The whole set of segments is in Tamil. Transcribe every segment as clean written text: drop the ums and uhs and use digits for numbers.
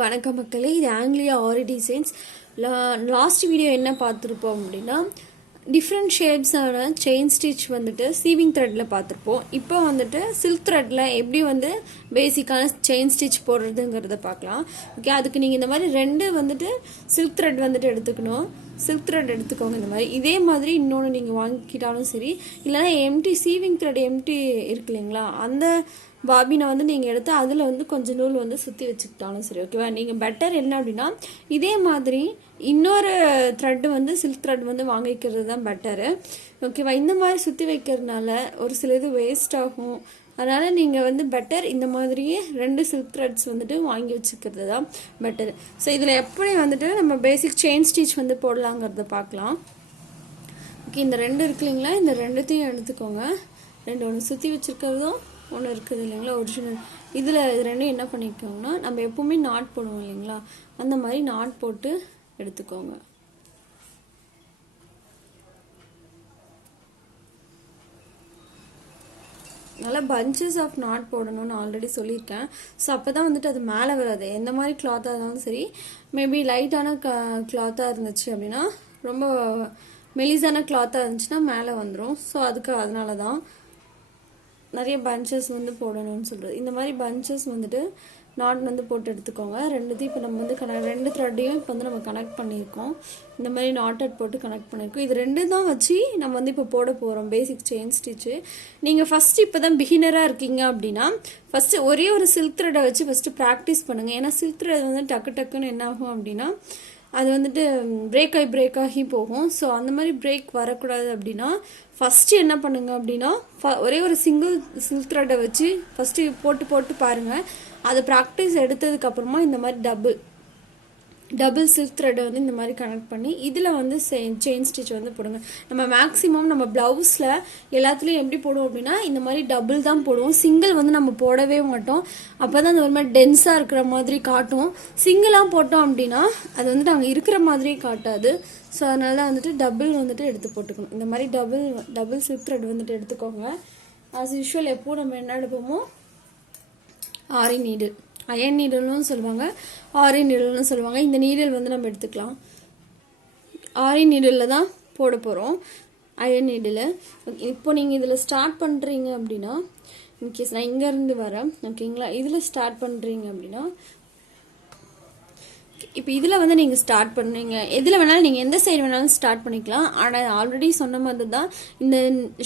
வணக்கம் மக்களே, இது ஆங்கிலியா ஆரி டிசைன்ஸ். லாஸ்ட் வீடியோ என்ன பார்த்துருப்போம் அப்படின்னா, டிஃப்ரெண்ட் ஷேட்ஸான செயின் ஸ்டிச் வந்துட்டு சீவிங் த்ரெட்டில் பார்த்துருப்போம். இப்போ வந்துட்டு சில்க் த்ரெட்டில் எப்படி வந்து பேசிக்கான செயின் ஸ்டிச் போடுறதுங்கிறத பார்க்கலாம். ஓகே, அதுக்கு நீங்கள் இந்த மாதிரி ரெண்டு வந்துட்டு சில்க் த்ரெட் வந்துட்டு எடுத்துக்கணும். சில்க் த்ரெட் எடுத்துக்கோங்க. இந்த மாதிரி இதே மாதிரி இன்னொன்று நீங்கள் வாங்கிக்கிட்டாலும் சரி, இல்லைனா எம்டி சீவிங் த்ரெட் எம்டி இருக்கு இல்லைங்களா, அந்த பாபினை வந்து நீங்கள் எடுத்து அதில் வந்து கொஞ்சம் நூல் வந்து சுற்றி வச்சுக்கிட்டாலும் சரி. ஓகேவா, நீங்கள் பெட்டர் என்ன அப்படின்னா இதே மாதிரி இன்னொரு த்ரெட்டு வந்து சில்க் த்ரெட் வந்து வாங்கிக்கிறது தான் பெட்டரு. ஓகேவா, இந்த மாதிரி சுற்றி வைக்கிறதுனால ஒரு சில இது வேஸ்ட் ஆகும். அதனால் நீங்கள் வந்து பெட்டர் இந்த மாதிரியே ரெண்டு சில்க் த்ரெட்ஸ் வந்துட்டு வாங்கி வச்சுக்கிறது தான் பெட்டர். ஸோ இதில் எப்படி வந்துட்டு நம்ம பேசிக் செயின் ஸ்டிச் வந்து போடலாங்கிறத பார்க்கலாம். ஓகே, இந்த ரெண்டு இருக்கு இல்லைங்களா, இந்த ரெண்டுத்தையும் எடுத்துக்கோங்க. ரெண்டு ஒன்று சுற்றி வச்சுருக்கிறதும் ஒன்று இருக்குது இல்லைங்களா, ஒரிஜினல். இதில் இது ரெண்டும் என்ன பண்ணிக்கோங்கன்னா, நம்ம எப்பவுமே நாட் போடுவோம் இல்லைங்களா, அந்த மாதிரி நாட் போட்டு எடுத்துக்கோங்க. நல்லா பஞ்சஸ் ஆஃப் நாட் போடணும்னு ஆல்ரெடி சொல்லியிருக்கேன். ஸோ அப்போ தான் வந்துட்டு அது மேலே வராது. எந்த மாதிரி கிளாத்தாக இருந்தாலும் சரி, மேபி லைட்டான கிளாத்தாக இருந்துச்சு அப்படின்னா, ரொம்ப மெலிசான கிளாத்தாக இருந்துச்சுன்னா மேலே வந்துடும். ஸோ அதனால தான் நிறைய பஞ்சஸ் வந்து போடணும்னு சொல்கிறது. இந்த மாதிரி பஞ்சஸ் வந்துட்டு நாட் வந்து போட்டு எடுத்துக்கோங்க. ரெண்டுத்தையும் இப்போ நம்ம வந்து ரெண்டு த்ரெட்டையும் இப்போ வந்து நம்ம கனெக்ட் பண்ணியிருக்கோம். இந்த மாதிரி நாட்டட் போட்டு கனெக்ட் பண்ணியிருக்கோம். இது ரெண்டு தான் வச்சு நம்ம வந்து இப்போ போட போகிறோம் பேசிக் செயின் ஸ்டிச்சு. நீங்கள் ஃபஸ்ட்டு இப்போ தான் பிகினராக இருக்கீங்க அப்படின்னா ஃபஸ்ட்டு ஒரே ஒரு சில்க் த்ரெட்டை வச்சு ஃபஸ்ட்டு ப்ராக்டிஸ் பண்ணுங்கள். ஏன்னா சில்க் த்ரெட் வந்து டக்குன்னு என்ன ஆகும் அப்படின்னா, அது வந்துட்டு பிரேக் ஆகி போகும். ஸோ அந்த மாதிரி பிரேக் வரக்கூடாது அப்படின்னா ஃபஸ்ட்டு என்ன பண்ணுங்க அப்படின்னா, ஒரே ஒரு சிங்கிள் சில்க் த்ரெட்டை வச்சு ஃபஸ்ட்டு போட்டு பாருங்கள். அதை ப்ராக்டிஸ் எடுத்ததுக்கப்புறமா இந்த மாதிரி டபுள் சில்க் த்ரெட்டை வந்து இந்த மாதிரி கனெக்ட் பண்ணி இதில் வந்து செயின் ஸ்டிச் வந்து போடுங்க. நம்ம மேக்ஸிமம் நம்ம ப்ளவுஸில் எல்லாத்துலேயும் எப்படி போடுவோம் அப்படின்னா, இந்த மாதிரி டபுள் தான் போடுவோம். சிங்கிள் வந்து நம்ம போடவே மாட்டோம். அப்போ தான் அந்த ஒரு மாதிரி டென்ஸாக இருக்கிற மாதிரி காட்டும். சிங்கிளாக போட்டோம் அப்படின்னா அது வந்துட்டு அங்கே இருக்கிற மாதிரியே காட்டாது. ஸோ அதனால தான் வந்துட்டு டபுள் வந்துட்டு எடுத்து போட்டுக்கணும். இந்த மாதிரி டபுள் சில்க் த்ரெட் வந்துட்டு எடுத்துக்கோங்க. ஆஸ் யூஷுவல் எப்போ நம்ம என்ன எடுப்போமோ, ஆரி நீடில், அயன் நீடல்னு சொல்லுவாங்க, ஆரி நீடல்னு சொல்லுவாங்க. இந்த நீடல் வந்து நம்ம எடுத்துக்கலாம். ஆரி நீடலில் தான் போட போகிறோம், அயன் நீடில். இப்போ நீங்கள் இதில் ஸ்டார்ட் பண்ணுறீங்க அப்படின்னா, இன்கேஸ் நான் இங்கேருந்து வரேன் ஓகேங்களா, இதில் ஸ்டார்ட் பண்ணுறீங்க அப்படின்னா, இப்போ இதில் வந்து நீங்கள் ஸ்டார்ட் பண்ணுறீங்க. எதில் வேணாலும் நீங்கள் எந்த சைடு வேணாலும் ஸ்டார்ட் பண்ணிக்கலாம். ஆனால் ஆல்ரெடி சொன்ன மாதிரி தான் இந்த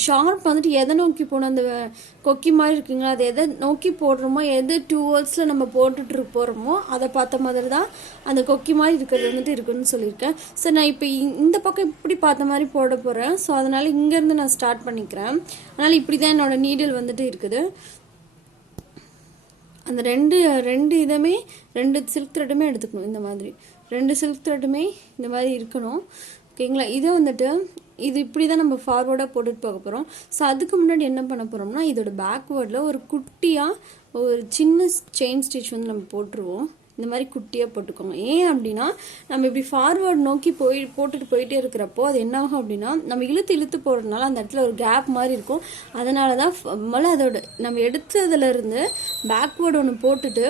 ஷார்ப் வந்துட்டு எதை நோக்கி போகணும், அந்த கொக்கி மாதிரி இருக்குங்களா, அது எதை நோக்கி போடுறோமோ, எது 2 ஹோல்ஸில் நம்ம போட்டுட்டு போகிறோமோ அதை பார்த்த மாதிரி தான் அந்த கொக்கி மாதிரி இருக்கிறது வந்துட்டு இருக்குன்னு சொல்லியிருக்கேன். ஸோ நான் இப்போ இந்த பக்கம் இப்படி பார்த்த மாதிரி போட போகிறேன். ஸோ அதனால் இங்கேருந்து நான் ஸ்டார்ட் பண்ணிக்கிறேன். அதனால் இப்படி தான் என்னோடய நீடில் வந்துட்டு இருக்குது. அந்த ரெண்டு இதுமே ரெண்டு சில்க் த்ரெட்டுமே எடுத்துக்கணும். இந்த மாதிரி ரெண்டு சில்க் த்ரெட்டுமே இந்த மாதிரி இருக்கணும். ஓகேங்களா, இதை வந்துட்டு இது இப்படி தான் நம்ம ஃபார்வர்டாக போட்டுட்டு போக போகிறோம். ஸோ அதுக்கு முன்னாடி என்ன பண்ண போகிறோம்னா, இதோட பேக்வேர்டில் ஒரு குட்டியாக ஒரு சின்ன செயின் ஸ்டிச் வந்து நம்ம போட்டுருவோம். இந்த மாதிரி குட்டியாக போட்டுக்கோங்க. ஏன் அப்படின்னா, நம்ம இப்படி ஃபார்வர்ட் நோக்கி போட்டுட்டு போயிட்டே இருக்கிறப்போ அது என்ன ஆகும் அப்படின்னா, நம்ம இழுத்து போடுறதுனால அந்த இடத்துல ஒரு கேப் மாதிரி இருக்கும். அதனால தான் முதல்ல அதோட நம்ம எடுத்ததுலேருந்து பேக்வேர்டு ஒன்று போட்டுட்டு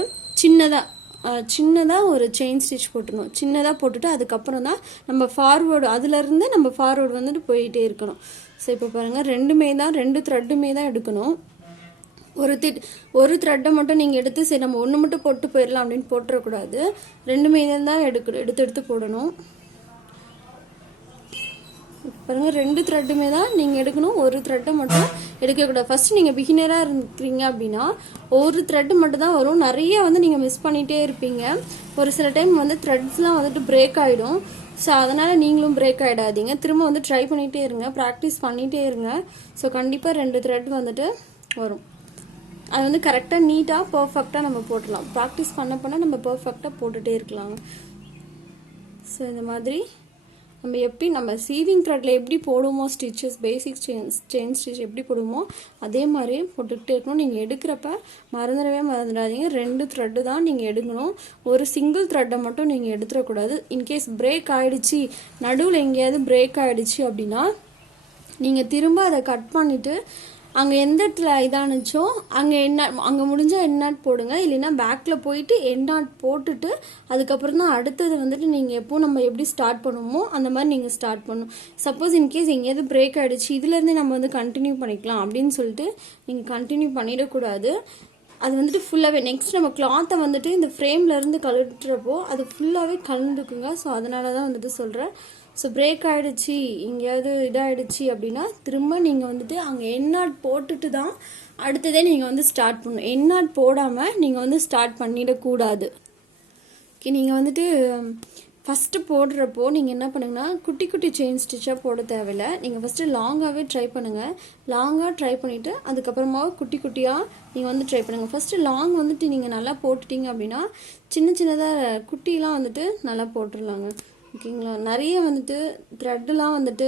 சின்னதாக ஒரு செயின் ஸ்டிச் போட்டுருணும். சின்னதாக போட்டுட்டு அதுக்கப்புறம் தான் நம்ம ஃபார்வேர்டு, அதுலேருந்து நம்ம ஃபார்வேர்டு வந்துட்டு போயிட்டே இருக்கணும். ஸோ இப்போ பாருங்கள், ரெண்டு த்ரெட்டுமே தான் எடுக்கணும். ஒரு த்ரெட்டை மட்டும் நீங்கள் எடுத்து சரி நம்ம ஒன்று மட்டும் போட்டு போயிடலாம் அப்படின்னு போட்டுறக்கூடாது. ரெண்டுமே தான் எடுத்து போடணும். பாருங்கள், ரெண்டு த்ரெட்டுமே தான் நீங்கள் எடுக்கணும். ஒரு த்ரெட்டை மட்டும் எடுக்கக்கூடாது. ஃபஸ்ட்டு நீங்கள் பிகினராக இருக்கிறீங்க அப்படின்னா ஒரு த்ரெட்டு மட்டும் தான் வரும். நிறைய வந்து நீங்கள் மிஸ் பண்ணிகிட்டே இருப்பீங்க. ஒரு சில டைம் வந்து த்ரெட்ஸ்லாம் வந்துட்டு பிரேக் ஆகிடும். ஸோ அதனால் நீங்களும் பிரேக் ஆகிடாதீங்க. திரும்ப வந்து ட்ரை பண்ணிகிட்டே இருங்க, ப்ராக்டிஸ் பண்ணிகிட்டே இருங்க. ஸோ கண்டிப்பாக 2 த்ரெட் வந்துட்டு வரும். அது வந்து கரெக்டாக நீட்டாக பர்ஃபெக்டாக நம்ம போட்டுடலாம். ப்ராக்டிஸ் பண்ண நம்ம பர்ஃபெக்டாக போட்டுகிட்டே இருக்கலாம். ஸோ இந்த மாதிரி நம்ம சீவிங் த்ரெட்டில் எப்படி போடுவோமோ ஸ்டிச்சஸ், பேசிக் செயின் ஸ்டிச் எப்படி போடுவோமோ அதே மாதிரி போட்டுக்கிட்டே இருக்கணும். நீங்கள் எடுக்கிறப்ப மறந்துடாதீங்க, 2 த்ரெட்டு தான் நீங்கள் எடுக்கணும். ஒரு சிங்கிள் த்ரெட்டை மட்டும் நீங்கள் எடுத்துடக்கூடாது. இன்கேஸ் பிரேக் ஆகிடுச்சு, நடுவில் எங்கேயாவது பிரேக் ஆகிடுச்சு அப்படின்னா நீங்கள் திரும்ப அதை கட் பண்ணிவிட்டு அங்கே எந்த இடத்துல இதானுச்சோ அங்கே முடிஞ்சால் எண்ட் நாட் போடுங்க. இல்லைன்னா பேக்கில் போயிட்டு எண்ட் நாட் போட்டுட்டு அதுக்கப்புறம் தான் அடுத்தது வந்துட்டு நீங்கள் எப்போ நம்ம எப்படி ஸ்டார்ட் பண்ணுவோமோ அந்த மாதிரி நீங்கள் ஸ்டார்ட் பண்ணணும். சப்போஸ் இன்கேஸ் எங்கேயாவது பிரேக் ஆகிடுச்சு இதுலேருந்தே நம்ம வந்து கண்டினியூ பண்ணிக்கலாம் அப்படின்னு சொல்லிட்டு நீங்கள் கண்டினியூ பண்ணிடக்கூடாது. அது வந்துட்டு ஃபுல்லாகவே நெக்ஸ்ட் நம்ம கிளாத்தை வந்துட்டு இந்த ஃப்ரேம்லேருந்து கழட்டுறப்போ அது ஃபுல்லாகவே கலந்துக்குங்க. ஸோ அதனால தான் வந்துட்டு சொல்கிறேன். ஸோ பிரேக் ஆகிடுச்சு எங்கேயாவது இதாகிடுச்சு அப்படின்னா திரும்ப நீங்கள் வந்துட்டு அங்கே எண்ட் நாட் போட்டுட்டு தான் அடுத்ததே நீங்கள் வந்து ஸ்டார்ட் பண்ணணும். எண்ட் நாட் போடாமல் நீங்கள் வந்து ஸ்டார்ட் பண்ணிடக்கூடாது. ஓகே, நீங்கள் வந்துட்டு ஃபஸ்ட்டு போடுறப்போ நீங்கள் என்ன பண்ணுங்கன்னா குட்டி குட்டி செயின் ஸ்டிச்சாக போட தேவையில்லை. நீங்கள் ஃபஸ்ட்டு லாங்காகவே ட்ரை பண்ணுங்கள். லாங்காக ட்ரை பண்ணிவிட்டு அதுக்கப்புறமா குட்டி குட்டியாக நீங்கள் வந்து ட்ரை பண்ணுங்கள். ஃபஸ்ட்டு லாங் வந்துட்டு நீங்கள் நல்லா போட்டுட்டீங்க அப்படின்னா சின்ன சின்னதாக குட்டிலாம் வந்துட்டு நல்லா போட்டுடலாங்க. ஓகேங்களா, நிறைய வந்துட்டு த்ரெட்டெலாம் வந்துட்டு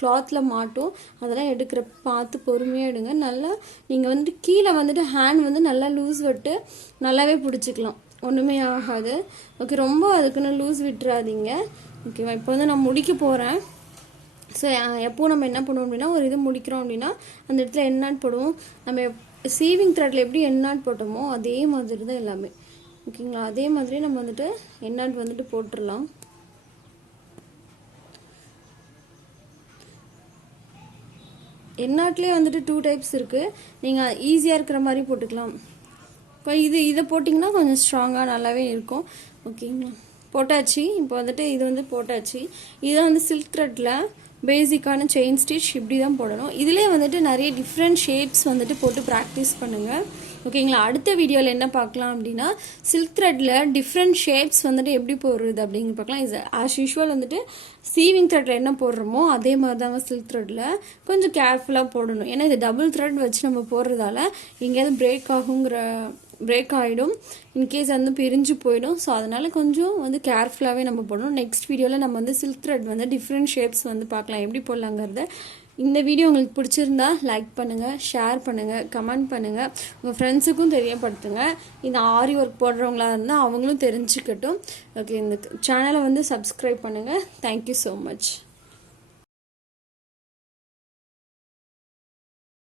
கிளாத்தில் மாட்டும். அதெல்லாம் எடுக்கிற பார்த்து பொறுமையாக எடுங்க. நல்லா நீங்கள் வந்துட்டு கீழே வந்துட்டு ஹேண்ட் வந்து நல்லா லூஸ் விட்டு நல்லாவே பிடிச்சிக்கலாம், ஒன்றுமே ஆகாது. ஓகே, ரொம்ப அதுக்குன்னு லூஸ் விட்டுறாதீங்க. ஓகேவா, இப்போ வந்து நான் முடிக்க போகிறேன். ஸோ எப்போது நம்ம என்ன பண்ணுவோம் அப்படின்னா ஒரு இது முடிக்கிறோம் அப்படின்னா அந்த இடத்துல எண்ட் நாட் போடுவோம். நம்ம சீவிங் த்ரெட்டில் எப்படி எண்ட் நாட் போட்டோமோ அதே மாதிரி தான் எல்லாமே. ஓகேங்களா, அதே மாதிரி நம்ம வந்துட்டு எண்ட் நாட் வந்துட்டு போட்டுடலாம். எண்ட் நாட்லேயே வந்துட்டு 2 டைப்ஸ் இருக்குது. நீங்கள் ஈஸியாக இருக்கிற மாதிரி போட்டுக்கலாம். இதை போட்டிங்கன்னா கொஞ்சம் ஸ்ட்ராங்காக நல்லாவே இருக்கும். ஓகேங்களா, போட்டாச்சு. இப்போ வந்துட்டு இது வந்து போட்டாச்சு. இதுதான் வந்து சில்க் த்ரெட்டில் பேசிக்கான செயின் ஸ்டிச் இப்படி தான் போடணும். இதிலே வந்துட்டு நிறைய டிஃப்ரெண்ட் ஷேப்ஸ் வந்துட்டு போட்டு ப்ராக்டிஸ் பண்ணுங்கள். ஓகேங்களா, அடுத்த வீடியோவில் என்ன பார்க்கலாம் அப்படின்னா சில்க் த்ரெட்டில் டிஃப்ரெண்ட் ஷேப்ஸ் வந்துட்டு எப்படி போடுறது அப்படிங்க பார்க்கலாம். இது ஆஸ் யூஷுவல் வந்துட்டு சீவிங் த்ரெட்டில் என்ன போடுறோமோ அதே மாதிரி தாங்க சில்க் த்ரெட்டில் கொஞ்சம் கேர்ஃபுல்லாக போடணும். ஏன்னா இது டபுள் த்ரெட் வச்சு நம்ம போடுறதால எங்கேயாவது பிரேக் ஆகிடும், இன்கேஸ் வந்து பிரிஞ்சு போயிடும். ஸோ அதனால் கொஞ்சம் வந்து கேர்ஃபுல்லாகவே நம்ம போடணும். நெக்ஸ்ட் வீடியோவில் நம்ம வந்து சில்க் த்ரெட் வந்து டிஃப்ரெண்ட் ஷேப்ஸ் வந்து பார்க்கலாம் எப்படி போடலாங்கிறத. இந்த வீடியோ உங்களுக்கு பிடிச்சிருந்தா லைக் பண்ணுங்கள், ஷேர் பண்ணுங்கள், கமெண்ட் பண்ணுங்கள், உங்கள் ஃப்ரெண்ட்ஸுக்கும் தெரியப்படுத்துங்க. இந்த ஆரி ஒர்க் போடுறவங்களா இருந்தால் அவங்களும் தெரிஞ்சுக்கட்டும். ஓகே, இந்த சேனலை வந்து சப்ஸ்கிரைப் பண்ணுங்கள். Thank you so much.